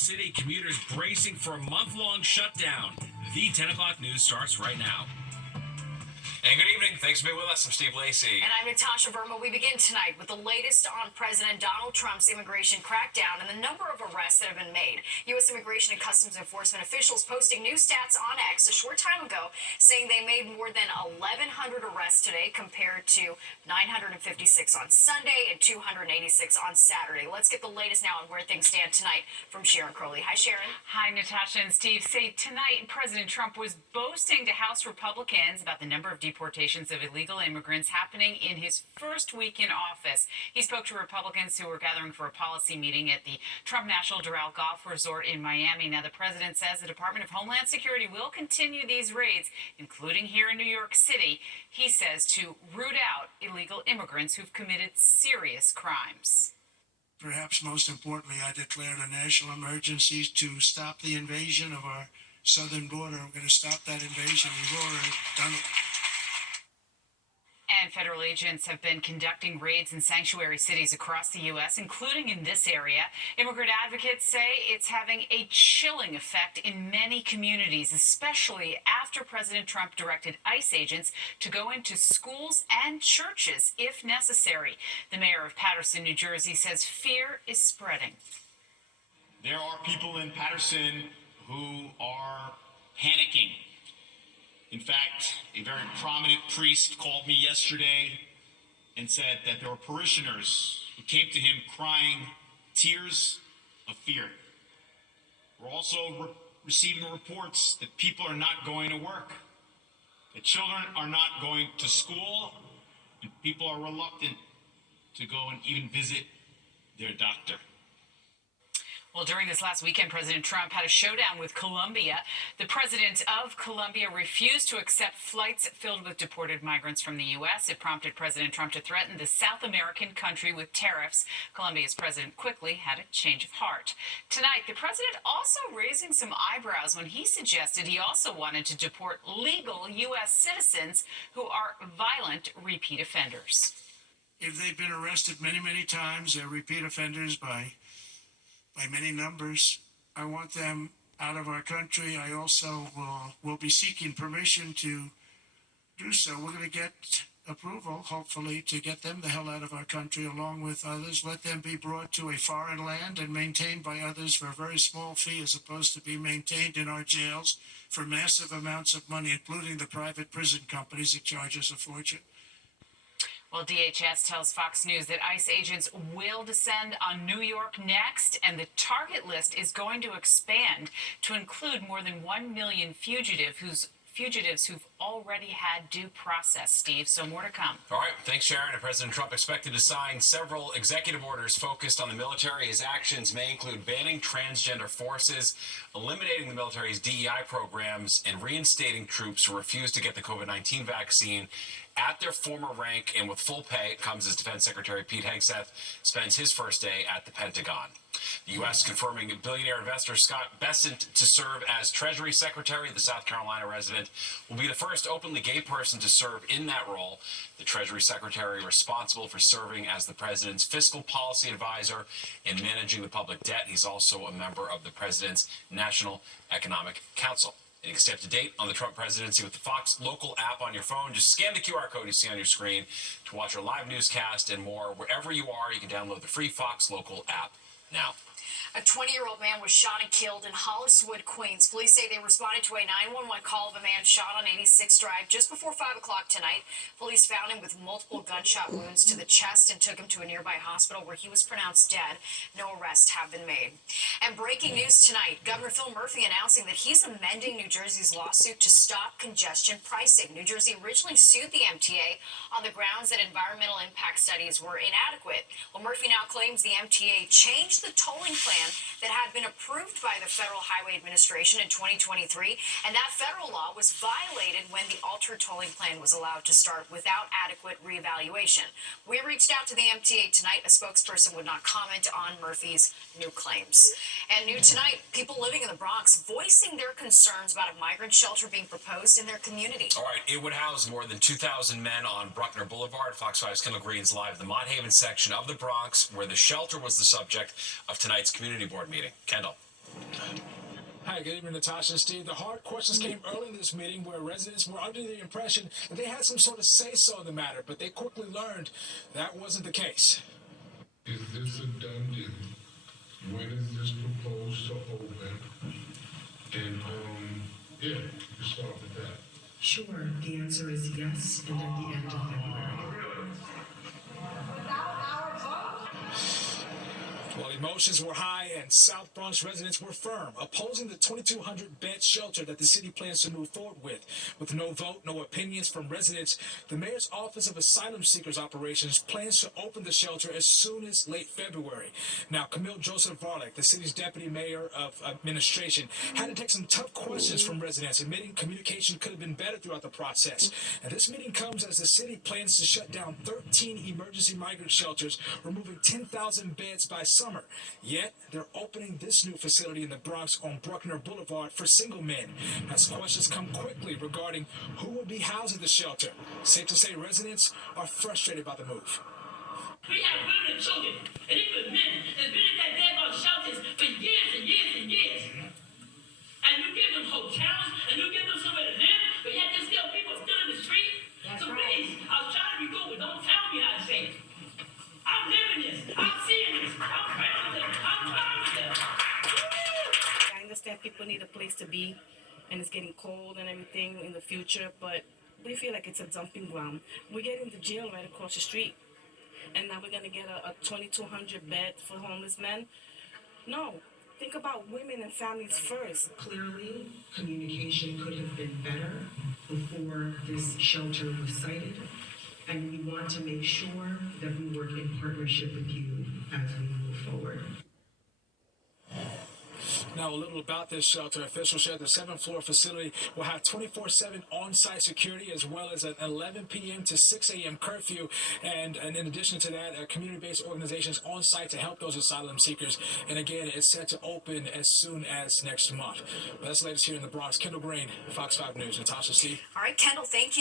City commuters bracing for a month-long shutdown. The 10 o'clock news starts right now. And good evening. Thanks for being with us. I'm Steve Lacey. And I'm Natasha Verma. We begin tonight with the latest on President Donald Trump's immigration crackdown and the number of arrests that have been made. U.S. Immigration and Customs Enforcement officials posting new stats on X a short time ago, saying they made more than 1,100 arrests today compared to 956 on Sunday and 286 on Saturday. Let's get the latest now on where things stand tonight from Sharon Crowley. Hi, Sharon. Hi, Natasha and Steve. Say tonight, President Trump was boasting to House Republicans about the number of deportations of illegal immigrants happening in his first week in office. He spoke to Republicans who were gathering for a policy meeting at the Trump National Doral Golf Resort in Miami. Now, the president says the Department of Homeland Security will continue these raids, including here in New York City, he says, to root out illegal immigrants who've committed serious crimes. Perhaps most importantly, I declared a national emergency to stop the invasion of our southern border. I'm going to stop that invasion. We've already done it. And federal agents have been conducting raids in sanctuary cities across the U.S., including in this area. Immigrant advocates say it's having a chilling effect in many communities, especially after President Trump directed ICE agents to go into schools and churches if necessary. The mayor of Paterson, New Jersey, says fear is spreading. There are people in Paterson who are panicking. In fact, a very prominent priest called me yesterday and said that there were parishioners who came to him crying tears of fear. We're also receiving reports that people are not going to work, that children are not going to school, and people are reluctant to go and even visit their doctor. Well, during this last weekend, President Trump had a showdown with Colombia. The president of Colombia refused to accept flights filled with deported migrants from the U.S. It prompted President Trump to threaten the South American country with tariffs. Colombia's president quickly had a change of heart. Tonight, the president also raising some eyebrows when he suggested he also wanted to deport legal U.S. citizens who are violent repeat offenders. If they've been arrested many, many times, they're repeat offenders by many numbers. I want them out of our country. I also will be seeking permission to do so. We're going to get approval, hopefully, to get them the hell out of our country along with others. Let them be brought to a foreign land and maintained by others for a very small fee as opposed to be maintained in our jails for massive amounts of money, including the private prison companies that charge us a fortune. Well, DHS tells Fox News that ICE agents will descend on New York next, and the target list is going to expand to include more than 1 million fugitives who've already had due process, Steve. So more to come. All right. Thanks, Sharon. And President Trump expected to sign several executive orders focused on the military. His actions may include banning transgender forces, eliminating the military's DEI programs, and reinstating troops who refuse to get the COVID-19 vaccine at their former rank and with full pay. It comes as Defense Secretary Pete Hegseth spends his first day at the Pentagon. The U.S. confirming billionaire investor Scott Bessent to serve as Treasury Secretary. The South Carolina resident will be the first openly gay person to serve in that role. The Treasury Secretary responsible for serving as the president's fiscal policy advisor and managing the public debt. He's also a member of the president's National Economic Council. And you can stay up to date on the Trump presidency with the Fox Local app on your phone. Just scan the QR code you see on your screen to watch our live newscast and more. Wherever you are, you can download the free Fox Local app now. A 20-year-old man was shot and killed in Holliswood, Queens. Police say they responded to a 911 call of a man shot on 86th Drive just before 5 o'clock tonight. Police found him with multiple gunshot wounds to the chest and took him to a nearby hospital where he was pronounced dead. No arrests have been made. And breaking news tonight, Governor Phil Murphy announcing that he's amending New Jersey's lawsuit to stop congestion pricing. New Jersey originally sued the MTA on the grounds that environmental impact studies were inadequate. Well, Murphy now claims the MTA changed the tolling plan that had been approved by the Federal Highway Administration in 2023, and that federal law was violated when the altered tolling plan was allowed to start without adequate reevaluation. We reached out to the MTA tonight. A spokesperson would not comment on Murphy's new claims. And new tonight, people living in the Bronx voicing their concerns about a migrant shelter being proposed in their community. All right, it would house more than 2,000 men on Bruckner Boulevard. Fox 5's Kendall Green's live in the Mott Haven section of the Bronx, where the shelter was the subject of tonight's community board meeting. Kendall. Hi, good evening, Natasha and Steve. The hard questions came early in this meeting where residents were under the impression that they had some sort of say-so in the matter, but they quickly learned that wasn't the case. Is this a done deal? When is this proposed to open? And, yeah, we start with that. Sure, the answer is yes, and at the end of February. Well, emotions were high and South Bronx residents were firm, opposing the 2,200-bed shelter that the city plans to move forward with. With no vote, no opinions from residents, the mayor's Office of Asylum Seekers Operations plans to open the shelter as soon as late February. Now, Camille Joseph Varlick, the city's deputy mayor of administration, had to take some tough questions from residents, admitting communication could have been better throughout the process. And this meeting comes as the city plans to shut down 13 emergency migrant shelters, removing 10,000 beds by summer. Yet, they're opening this new facility in the Bronx on Bruckner Boulevard for single men. As questions come quickly regarding who will be housed at the shelter, safe to say residents are frustrated by the move. We have women and children, and even men that's been in that daggone shelters for years and years and years. And you give them hotels, and you give them somewhere to live, but yet there's still people still in the street. So please, I was trying to be good, but don't tell me how to say it. I'm living this. I'm seeing this. I'm praying with them. I'm crying with them. I understand people need a place to be, and it's getting cold and everything in the future, but we feel like it's a dumping ground. We're getting the jail right across the street, and now we're going to get a 2,200 bed for homeless men. No, think about women and families first. Clearly, communication could have been better before this shelter was sited, and we want to make sure that we work in partnership with you as we move forward. Now, a little about this shelter. Officials said the 7th-floor facility will have 24/7 on-site security, as well as an 11 p.m. to 6 a.m. curfew. And in addition to that, community-based organizations on site to help those asylum seekers. And again, it's set to open as soon as next month. But that's the latest here in the Bronx. Kendall Green, Fox 5 News. Natasha, Steve. All right, Kendall, thank you.